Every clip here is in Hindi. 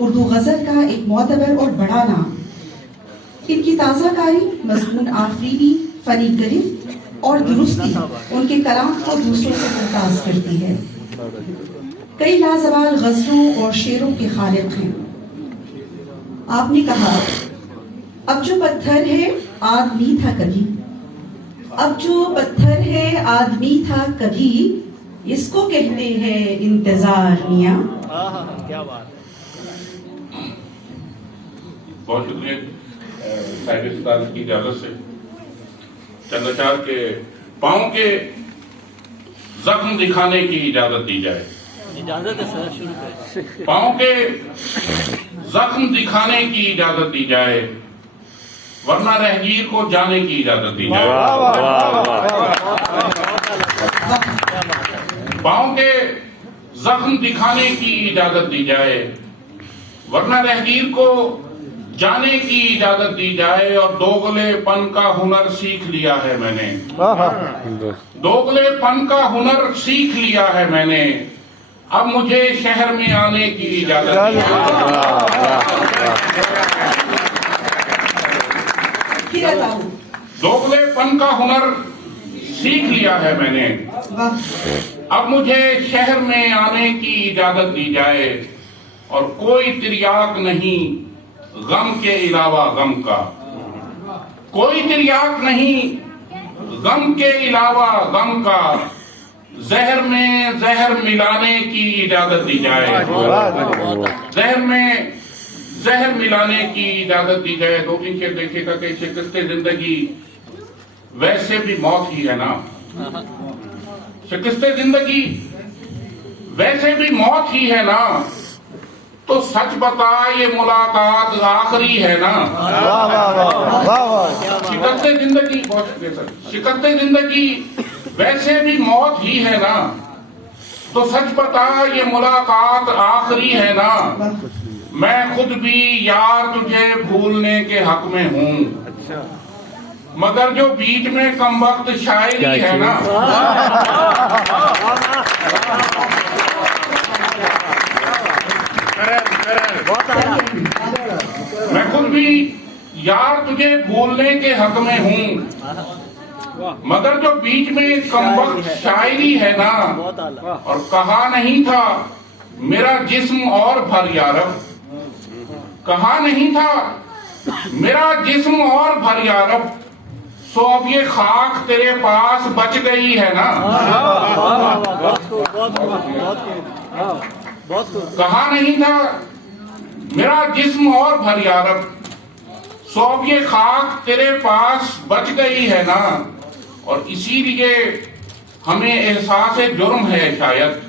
उर्दू गजल का एक मोतबर और बड़ा नाम। इनकी ताज़ाकारी, मज़मून आफरीनी, फनी गिरफ्त और दुरुस्ती उनके कलाम को दूसरों से मुमताज करती है। कई लाजवाल गजलों और शेरों के खालिक हैं। आपने कहा, अब जो पत्थर है आदमी था कभी, अब जो पत्थर है आदमी था कभी, इसको कहते हैं इंतजार मियां। क्या बात। बहुत शुक्रिया साहिब उस्ताद की इजाजत से चंद अशार के पाँव के जख्म दिखाने की इजाजत दी जाए। इजाजत है सर, शुरू करें। पाँव के जख्म दिखाने की इजाजत दी जाए, वरना रहगीर को जाने की इजाजत दी जाए। पाँव के जख्म दिखाने की इजाजत दी जाए, वरना रहगीर को जाने की इजाजत दी जाए। और दोगलेपन का हुनर सीख लिया है मैंने, दोगलेपन का हुनर सीख लिया है मैंने, अब मुझे शहर में आने की इजाजत दी जाए। दोगलेपन का हुनर सीख लिया है मैंने, अब मुझे शहर में आने की इजाजत दी जाए। और कोई तिर्याक नहीं गम के अलावा गम का, कोई तिर्याक नहीं गम के अलावा गम का, जहर में जहर मिलाने की इजाजत दी जाए। जहर में जहर मिलाने की इजाजत दी जाए। दो तीन शेर देखिएगा कि शिकस्ते जिंदगी वैसे भी मौत ही है ना, शिकस्ते जिंदगी वैसे भी मौत ही है ना, तो सच बता ये मुलाकात आखिरी है ना। शिकस्ते जिंदगी, बहुत शुक्रिया सर, शिकस्ते जिंदगी वैसे भी मौत ही है ना, तो सच बता ये मुलाकात आखिरी है ना। मैं खुद भी यार तुझे भूलने के हक में हूँ, मगर जो बीच में कमबख्त शायरी है ना, मैं खुद भी यार तुझे भूलने के हक में हूँ, मगर जो बीच में कमबख्त शायरी है ना। और कहा नहीं था मेरा जिस्म और भर यारब, कहा नहीं था मेरा जिस्म और भर यारब, सो अब ये खाक तेरे पास बच गई है ना। कहा नहीं था मेरा जिस्म और भर यारब, सो अब ये खाक तेरे पास बच गई है ना। और इसीलिए हमें एहसास जुर्म है शायद,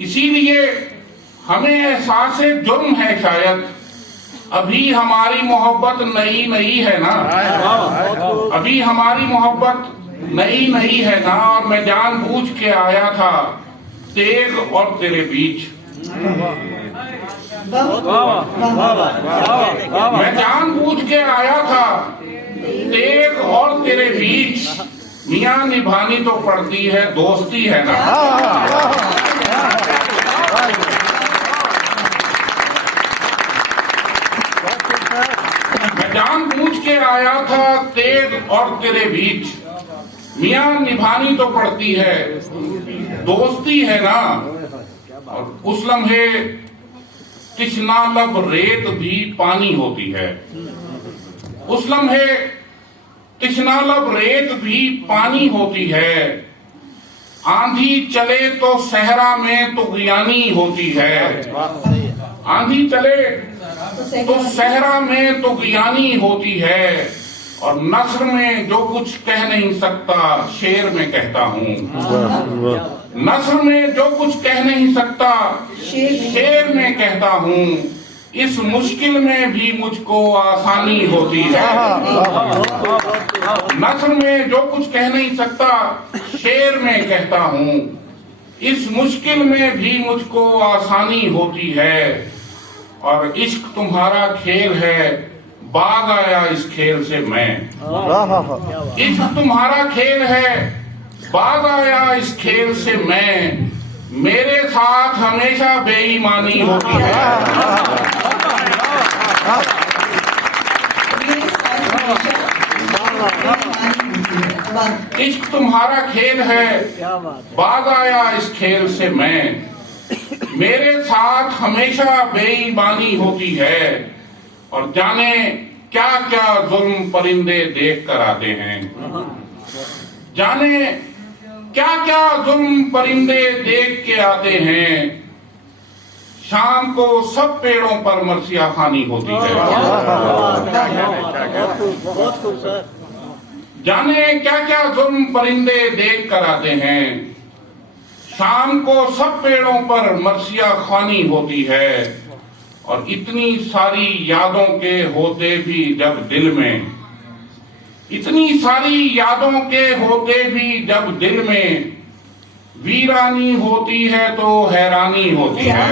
इसीलिए हमें एहसास जुर्म है शायद, अभी हमारी मोहब्बत नई नई है ना, अभी हमारी मोहब्बत नई नई है ना। और मैं जानबूझ के आया था तेग और तेरे बीच, मैं जानबूझ के आया था तेग और तेरे बीच, मियां निभानी तो पड़ती है दोस्ती है ना। मैं जानबूझ के आया था तेग और तेरे बीच, मियां निभानी तो पड़ती है दोस्ती है ना। और उस लम्हे तिश्ना लब रेत भी पानी होती है, उस लम्हे तिश्ना लब रेत भी पानी होती है। आंधी चले तो सहरा में तुग़यानी होती है, आंधी चले तो सहरा में तुग़यानी होती है। और नस्र में जो कुछ कह नहीं सकता शेर में कहता हूँ, नस्र में जो कुछ कह नहीं सकता शेर में कहता हूँ। इस मुश्किल में भी मुझको आसानी होती है, नस्र में जो कुछ कह नहीं सकता शेर में कहता हूँ। इस मुश्किल में भी मुझको आसानी होती है। और इश्क तुम्हारा खेल है, बाग आया इस खेल से मैं, इश्क तुम्हारा खेल है, बाग आया इस खेल से मैं, मेरे साथ हमेशा बेईमानी होती है। ये सारी हमेशा वाह। इश्क तुम्हारा खेल है, क्या बात बाज आया इस खेल से मैं, मेरे साथ हमेशा बेईमानी होती है, और जाने क्या क्या जुल्म परिंदे देख कर आते हैं, जाने क्या क्या जुल्म परिंदे देख के आते हैं, शाम को सब पेड़ों पर मरसिया खानी होती है, बहुत खूब सर। जाने क्या क्या जुल्म परिंदे देख कर आते हैं, शाम को सब पेड़ों पर मरसिया खानी होती है, और इतनी सारी यादों के होते भी जब दिल में, इतनी सारी यादों के होते भी जब दिल में, वीरानी होती है तो हैरानी होती है।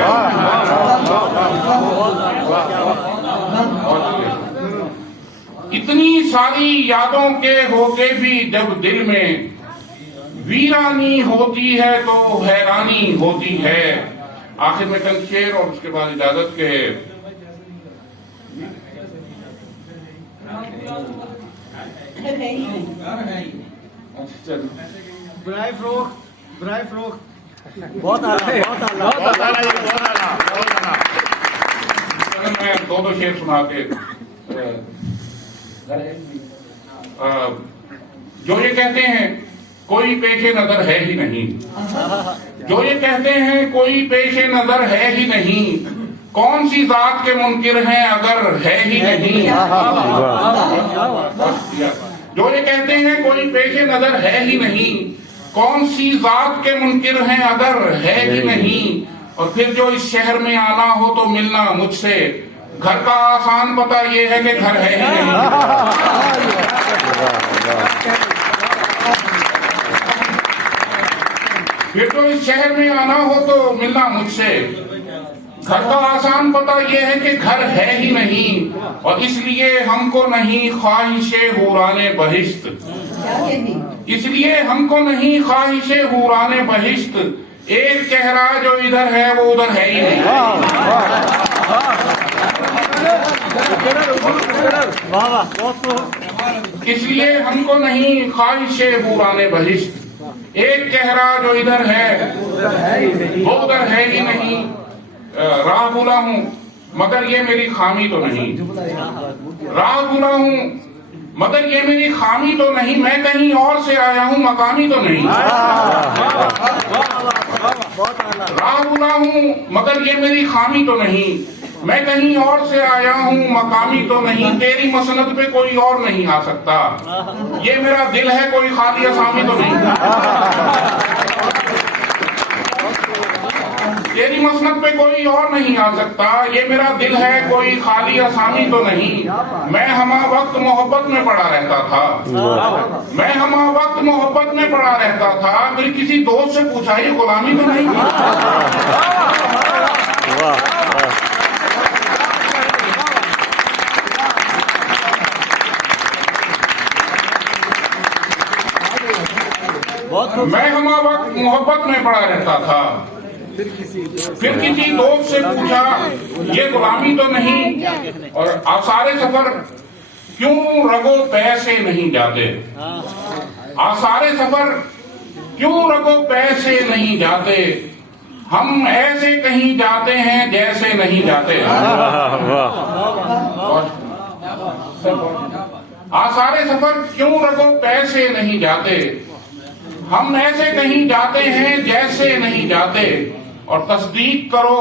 इतनी सारी यादों के होते भी जब दिल में, वीरानी होती है तो हैरानी होती है। आखिर में चंद शेर और उसके बाद इजाजत के। ब्राई फ्रोक बहुत आला, बहुत आला। मैं दो शेर सुना के जो ये कहते हैं कोई पेशे नजर है ही नहीं, जो ये कहते हैं कोई पेशे नजर है ही नहीं, कौन सी जात के मुनकिर हैं अगर है ही नहीं। जो ये कहते हैं कोई पेशे नजर है ही नहीं, कौन सी जात के मुनकिर हैं अगर है ही नहीं। और फिर जो इस शहर में आना हो तो मिलना मुझसे, घर का आसान पता ये है कि घर है ही नहीं। फिर तो इस शहर में आना हो तो मिलना मुझसे, घर का आसान पता यह है कि घर है ही नहीं, और इसलिए हमको नहीं ख्वाहिशे हुराने बहिश्त, इसलिए हमको नहीं ख्वाहिशे हुराने बहिश्त, एक चेहरा जो इधर है वो उधर है ही नहीं। वाह वाह, बहुत खूब। इसलिए हमको नहीं ख्वाहिशे हुराने बहिश्त, एक चेहरा जो इधर है वो उधर है ही नहीं। राह भूला हूँ मगर ये मेरी खामी तो नहीं, राह भूला हूँ मगर ये मेरी खामी तो नहीं, मैं कहीं और से आया हूँ मकामी तो नहीं। राह भूला हूँ मगर ये मेरी खामी तो नहीं, मैं कहीं और से आया हूँ मकामी तो नहीं। तेरी मसनद पे कोई और नहीं आ सकता, ये मेरा दिल है कोई खाली असामी तो नहीं। तेरी मसनद पे कोई और नहीं आ सकता, ये मेरा दिल है कोई खाली असामी तो नहीं। मैं हमा वक्त मोहब्बत में पड़ा रहता था, मैं हमा वक्त मोहब्बत में पड़ा रहता था, फिर किसी दोस्त से पूछा ये गुलामी तो नहीं। मैं हमा वक्त मोहब्बत में पड़ा रहता था, फिर किसी दोस्त से पूछा ये गुलामी तो नहीं। और आसारे सफर क्यों रगो पैसे नहीं जाते, आसारे सफर क्यों रगो पैसे नहीं जाते, हम ऐसे कहीं जाते हैं जैसे नहीं जाते। आसारे सफर क्यों रगो पैसे नहीं जाते, हम ऐसे कहीं जाते हैं जैसे नहीं जाते। और तस्दीक करो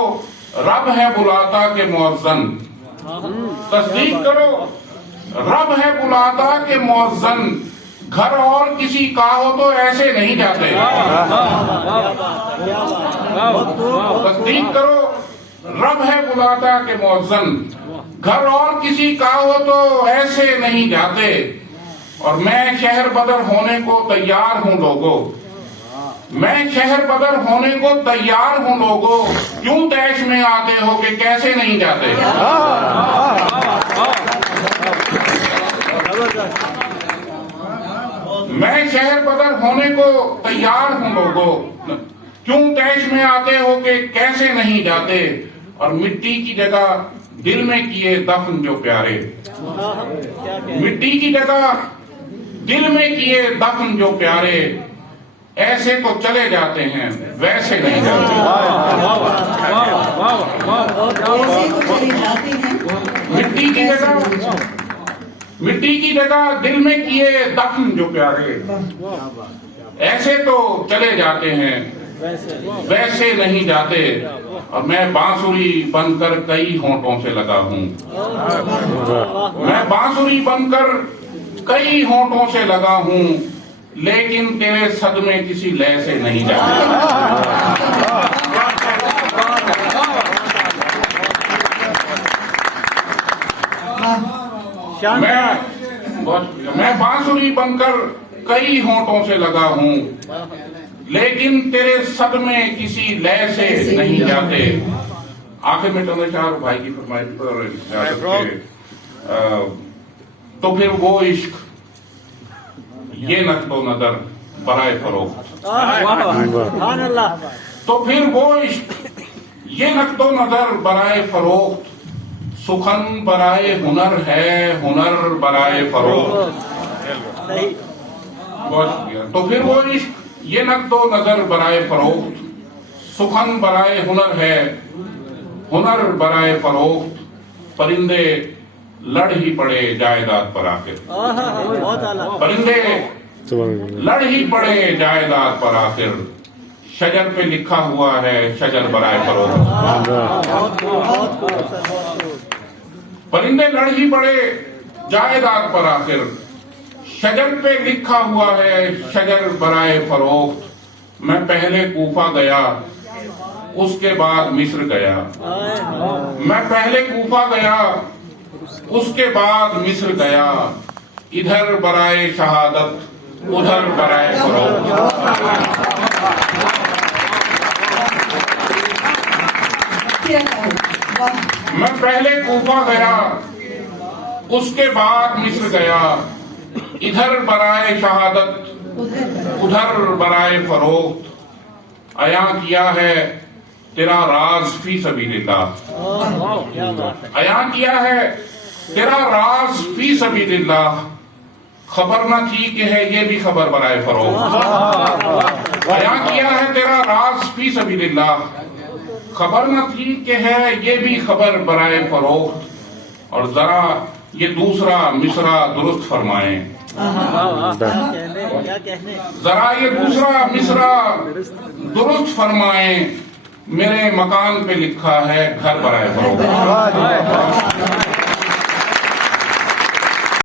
रब है बुलाता के मुअज्जन, तस्दीक करो रब है बुलाता के मुअज्जन, घर और किसी का हो तो ऐसे नहीं जाते। तस्दीक करो रब है बुलाता के मुअज्जन, घर और किसी का हो तो ऐसे नहीं जाते। और मैं शहर बदर होने को तैयार हूँ लोगों, मैं शहर बदर होने को तैयार हूँ लोगों, क्यों तैश में आते हो कि कैसे नहीं जाते। मैं शहर बदर होने को तैयार हूँ लोगों, क्यों तैश में आते हो कि कैसे नहीं जाते। और मिट्टी की जगह दिल में किए दफन जो प्यारे। क्या कह मिट्टी की जगह दिल में किए दफन जो प्यारे, ऐसे तो चले जाते हैं वैसे नहीं जाते। ऐसे तो चले जाते हैं मिट्टी की जगह दिल में किए दफन जो प्यारे, ऐसे तो चले जाते हैं वैसे नहीं जाते। और मैं बांसुरी बनकर कई होंठों से लगा हूँ, मैं बांसुरी बनकर कई होंठों से लगा हूँ, लेकिन तेरे सदमे किसी लय से नहीं जाते। मैं बांसुरी बनकर कई होंठों से लगा हूँ, लेकिन तेरे सदमे किसी लय से नहीं जाते। आखिर में चंद्रशेखर भाई की फरमाइश पर तो फिर वो इश्क ये नक्तो नजर बराए फरोख्त, सुभान अल्लाह। तो फिर वो इश्क ये नक्तो नजर बराए फरोख्त, सुखन बराए हुनर है, हुनर बराए फरोख्त। सही। बहुत शुक्रिया। तो फिर वो इश्क ये नक्तो नजर बराए फरोख्त, सुखन बराए हुनर है, हुनर बराए फरोख्त। परिंदे लड़ ही पड़े जायदाद पर आखिर, बहुत आला। परिंदे लड़ ही पड़े जायदाद पर आखिर, शजर पे लिखा हुआ है शजर बराए फरोख्त। परिंदे लड़ ही पड़े जायदाद पर आखिर, शजर पे लिखा हुआ है शजर बराए फरोख्त। मैं पहले कूफा गया, उसके बाद मिस्र गया। मैं पहले कूफा गया, उसके बाद मिस्र गया। इधर बराए शहादत, उधर बराए फरोख्त। मैं पहले कूफा गया, उसके बाद मिस्र गया। इधर बराए शहादत, उधर बराए फरोख्त। अया किया है तेरा राज फी सबीलिल्लाह, अया किया है तेरा राज फी सबीलिल्लाह। खबर न थी कि है ये भी खबर बराए फरोख्त। अया किया है तेरा राज फी सबीलिल्लाह, खबर न थी कि है ये भी खबर बराए फरोख्त। और जरा ये दूसरा मिसरा दुरुस्त फरमाएं, क्या कहने। जरा ये दूसरा मिसरा दुरुस्त फरमाएं। मेरे मकान पे लिखा है घर बराए फरोख्त।